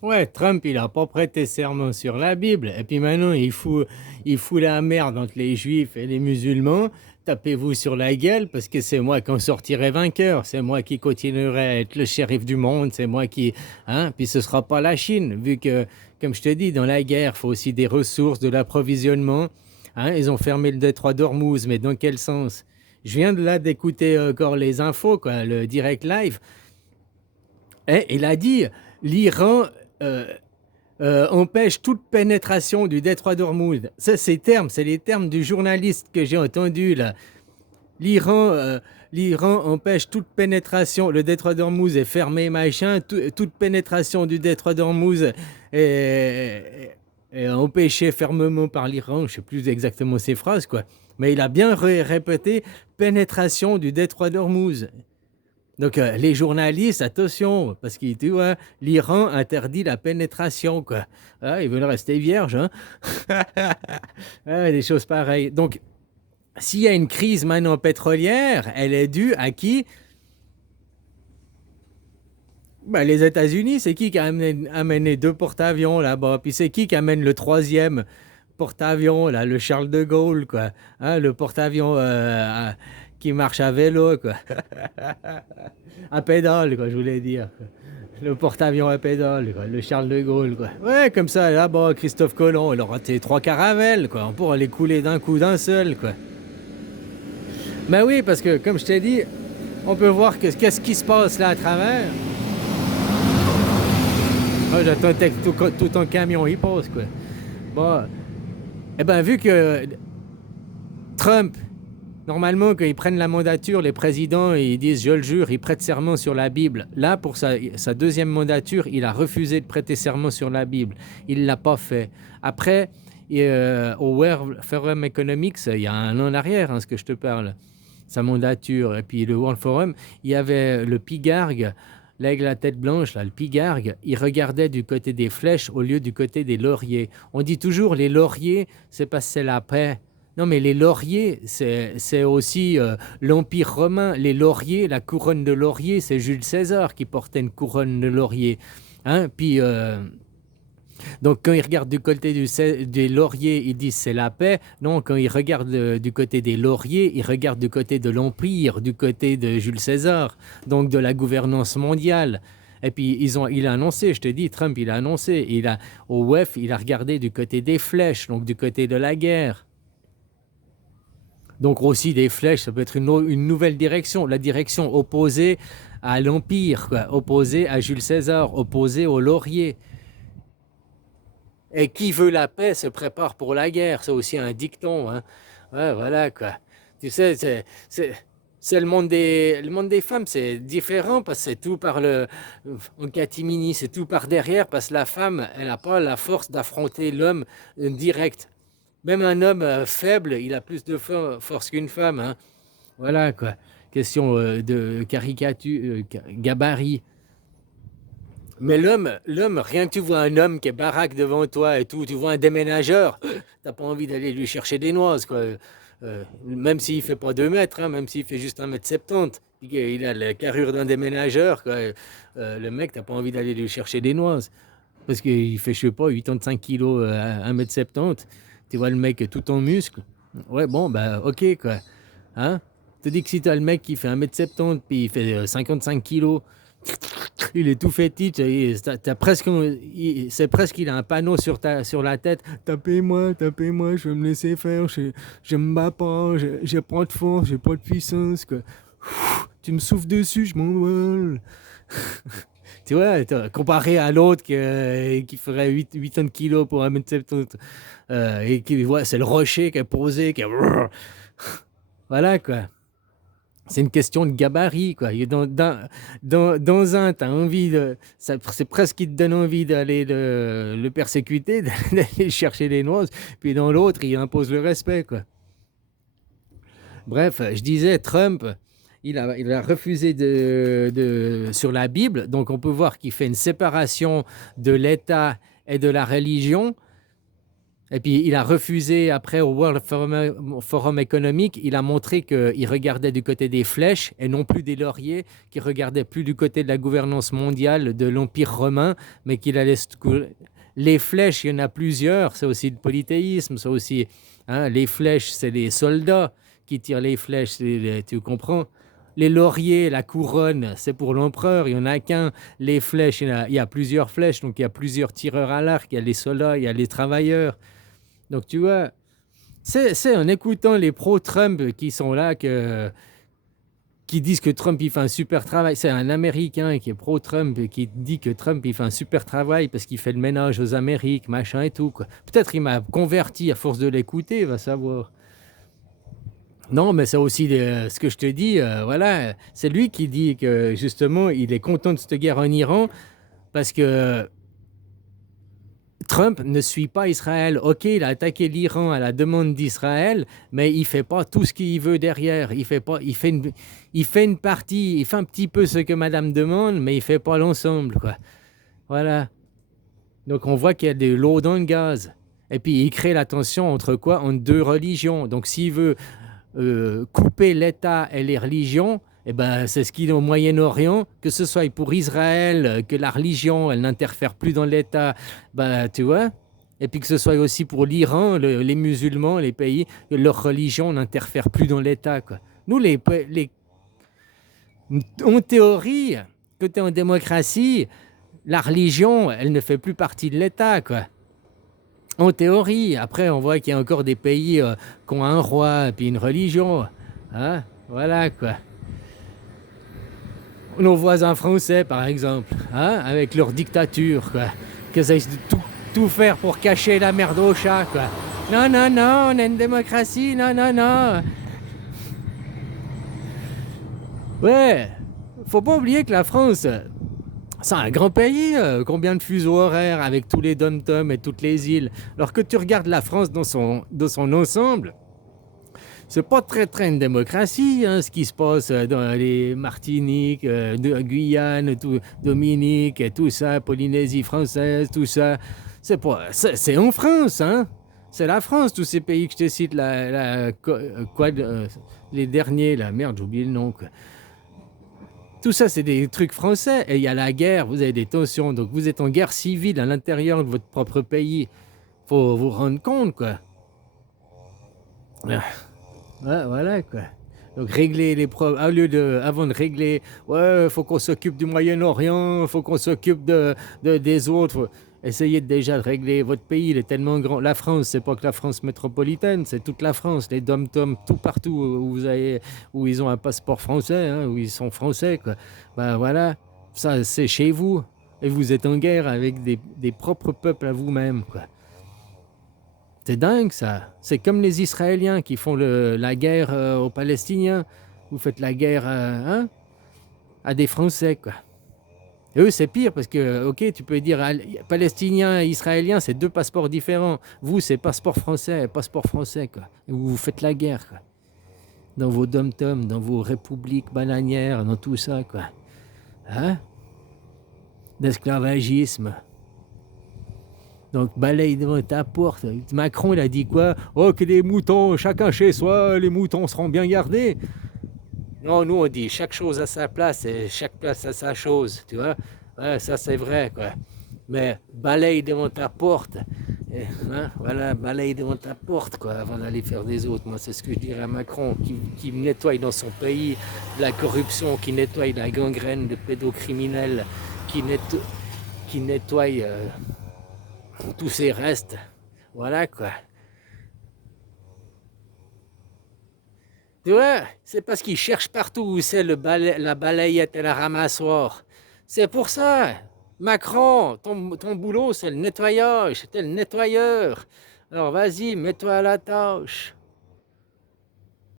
Ouais, Trump, il a pas prêté serment sur la Bible. Et puis maintenant, il fout la merde entre les juifs et les musulmans. Tapez-vous sur la gueule parce que c'est moi qui en sortirai vainqueur. C'est moi qui continuerai à être le shérif du monde. C'est moi qui. Hein? Puis ce sera pas la Chine, vu que, comme je te dis, dans la guerre, il faut aussi des ressources, de l'approvisionnement. Hein? Ils ont fermé le détroit d'Ormuz, mais dans quel sens? Je viens de là d'écouter encore les infos, quoi, le direct live. Et il a dit l'Iran euh, empêche toute pénétration du détroit d'Ormuz. Ça, c'est les termes du journaliste que j'ai entendu là. L'Iran, euh, L'Iran empêche toute pénétration. Le détroit d'Ormuz est fermé, machin. Toute pénétration du détroit d'Ormuz est empêchée fermement par l'Iran. Je sais plus exactement ces phrases, quoi. Mais il a bien répété pénétration du détroit d'Ormuz. Donc, les journalistes, attention, parce que tu vois, l'Iran interdit la pénétration, quoi. Ah, ils veulent rester vierges, hein. Ah, des choses pareilles. Donc, s'il y a une crise maintenant pétrolière, elle est due à qui? Ben, les États-Unis, c'est qui a amené deux porte-avions là-bas? Puis c'est qui amène le troisième porte-avions, là, le Charles de Gaulle, quoi? Hein, le porte-avions qui marche à vélo, quoi. À pédale, quoi, je voulais dire. Le porte-avions à pédale, quoi, le Charles de Gaulle, quoi. Ouais, comme ça, là-bas, Christophe Colomb, il aura tes trois caravelles, quoi. On pourra les couler d'un coup, d'un seul, quoi. Ben oui, parce que, comme je t'ai dit, on peut voir qu'est-ce qui se passe là à travers. Ah, j'attends que tout ton camion, il passe, quoi. Bon, eh ben, vu que Trump, normalement, quand ils prennent la mandature, les présidents, ils disent, je le jure, ils prêtent serment sur la Bible. Là, pour sa deuxième mandature, il a refusé de prêter serment sur la Bible. Il ne l'a pas fait. Après, au World Forum Economics, il y a un an en arrière, hein, ce que je te parle, sa mandature, et puis le World Forum, il y avait le pigargue, l'aigle à tête blanche, là, le pigargue, il regardait du côté des flèches au lieu du côté des lauriers. On dit toujours, les lauriers, c'est parce que c'est la paix. Non, mais les lauriers, c'est aussi l'Empire romain. Les lauriers, la couronne de laurier, c'est Jules César qui portait une couronne de laurier. Hein? Puis, donc, quand ils regardent du côté des lauriers, ils disent c'est la paix. Non, quand ils regardent du côté des lauriers, ils regardent du côté de l'Empire, du côté de Jules César, donc de la gouvernance mondiale. Et puis, il a annoncé, je te dis, Trump, il a annoncé, au WEF, il a regardé du côté des flèches, donc du côté de la guerre. Donc aussi des flèches, ça peut être une nouvelle direction, la direction opposée à l'Empire, quoi, opposée à Jules César, opposée au laurier. Et qui veut la paix se prépare pour la guerre, c'est aussi un dicton. Hein. Ouais, voilà quoi. Tu sais, c'est le monde des femmes, c'est différent parce que c'est tout par en catimini, c'est tout par derrière parce que la femme, elle n'a pas la force d'affronter l'homme direct. Même un homme faible, il a plus de force qu'une femme. Hein. Voilà quoi. Question de caricature, gabarit. Mais l'homme, rien que tu vois un homme qui est baraque devant toi et tout, tu vois un déménageur, t'as pas envie d'aller lui chercher des noises, quoi. Même s'il fait pas 2 mètres, hein, même s'il fait juste 1,70 m, il a la carrure d'un déménageur, quoi. Le mec, t'as pas envie d'aller lui chercher des noises. Parce qu'il fait, je sais pas, 85 kilos à 1,70 m. Tu vois le mec tout en muscle. Ouais, bon, bah, ok, quoi. Hein? Tu te dis que si t'as le mec qui fait 1,70 m, puis il fait 55 kilos, il est tout fétiche, c'est presque qu'il a un panneau sur la tête. Tapez-moi, je vais me laisser faire, je me bats pas, j'ai pas de force, j'ai pas de puissance. Quoi. Tu me souffles dessus, je m'envole. Tu vois, comparé à l'autre qui ferait 8 kilos pour 1,70 m, et qui, ouais, c'est le rocher qui est posé, voilà quoi. C'est une question de gabarit, quoi. Dans un, tu as envie de. C'est presque qu'il te donne envie d'aller le persécuter, d'aller chercher les noix. Puis dans l'autre, il impose le respect, quoi. Bref, je disais, Trump, il a refusé sur la Bible. Donc on peut voir qu'il fait une séparation de l'État et de la religion. Et puis il a refusé, après au World Forum économique, il a montré qu'il regardait du côté des flèches et non plus des lauriers, qu'il regardait plus du côté de la gouvernance mondiale de l'Empire romain, mais qu'il allait... Les flèches, il y en a plusieurs, c'est aussi le polythéisme, c'est aussi... hein, les flèches, c'est les soldats qui tirent les flèches, tu comprends? Les lauriers, la couronne, c'est pour l'empereur, il n'y en a qu'un. Les flèches, il y a plusieurs flèches, donc il y a plusieurs tireurs à l'arc, il y a les soldats, il y a les travailleurs. Donc tu vois, c'est en écoutant les pro-Trump qui sont là qui disent que Trump il fait un super travail. C'est un Américain qui est pro-Trump et qui dit que Trump il fait un super travail parce qu'il fait le ménage aux Amériques, machin et tout, quoi. Peut-être il m'a converti à force de l'écouter, va savoir. Non, mais c'est aussi ce que je te dis, voilà, c'est lui qui dit que justement il est content de cette guerre en Iran parce que Trump ne suit pas Israël. Ok, il a attaqué l'Iran à la demande d'Israël, mais il fait pas tout ce qu'il veut derrière. Il fait pas, il fait une partie, il fait un petit peu ce que Madame demande, mais il fait pas l'ensemble, quoi. Voilà. Donc on voit qu'il y a de l'eau dans le gaz. Et puis il crée la tension entre quoi? Entre deux religions. Donc s'il veut couper l'État et les religions, eh ben, c'est ce qu'il est au Moyen-Orient, que ce soit pour Israël, que la religion, elle n'interfère plus dans l'État, ben, tu vois. Et puis que ce soit aussi pour l'Iran, les musulmans, les pays, que leur religion n'interfère plus dans l'État, quoi. Nous, en théorie, que tu es en démocratie, la religion, elle ne fait plus partie de l'État, quoi. En théorie. Après, on voit qu'il y a encore des pays qui ont un roi et puis une religion. Hein? Voilà, quoi. Nos voisins français, par exemple, hein? Avec leur dictature, quoi. Qu'ils essayent de tout faire pour cacher la merde au chat, quoi. Non, non, non, on est une démocratie, non, non, non. Ouais, faut pas oublier que la France, c'est un grand pays, combien de fuseaux horaires avec tous les dom-toms et toutes les îles. Alors que tu regardes la France dans son ensemble, c'est pas très une démocratie, hein, ce qui se passe dans les Martiniques, Guyane, Dominique, et tout ça, Polynésie française, tout ça. C'est en France, hein. C'est la France, tous ces pays que je te cite, les derniers, la merde, j'ai oublié le nom, quoi. Tout ça, c'est des trucs français. Et il y a la guerre, vous avez des tensions. Donc vous êtes en guerre civile à l'intérieur de votre propre pays. Faut vous rendre compte, quoi. Ouais, voilà, quoi. Donc régler les problèmes, avant de régler, ouais, faut qu'on s'occupe du Moyen-Orient, faut qu'on s'occupe des autres. Essayez déjà de régler votre pays, il est tellement grand. La France, c'est pas que la France métropolitaine, c'est toute la France, les dom-toms, tout partout où ils ont un passeport français, hein, où ils sont français, quoi. Ben voilà, ça c'est chez vous. Et vous êtes en guerre avec des propres peuples à vous-même, quoi. C'est dingue, ça. C'est comme les Israéliens qui font la guerre aux Palestiniens. Vous faites la guerre hein, à des Français, quoi. Et eux, c'est pire parce que, ok, tu peux dire Palestinien et Israélien, c'est deux passeports différents. Vous, c'est passeport français, quoi. Et vous faites la guerre, quoi. Dans vos dom-toms, dans vos républiques bananières, dans tout ça, quoi. Hein? D'esclavagisme. Donc, balaye devant ta porte. Macron, il a dit quoi? Oh, que les moutons, chacun chez soi, les moutons seront bien gardés. Non, nous, on dit chaque chose à sa place et chaque place à sa chose, tu vois. Ouais, ça, c'est vrai, quoi. Mais balaye devant ta porte. Et, hein, voilà, balaye devant ta porte, quoi, avant d'aller faire des autres. Moi, c'est ce que je dirais à Macron, qui nettoie dans son pays la corruption, qui nettoie la gangrène de pédocriminels, qui nettoie tous ces restes. Voilà, quoi. Tu vois, c'est parce qu'ils cherchent partout où c'est la balayette et la ramassoir. C'est pour ça. Macron, ton boulot, c'est le nettoyage, c'était le nettoyeur. Alors vas-y, mets-toi à la tâche.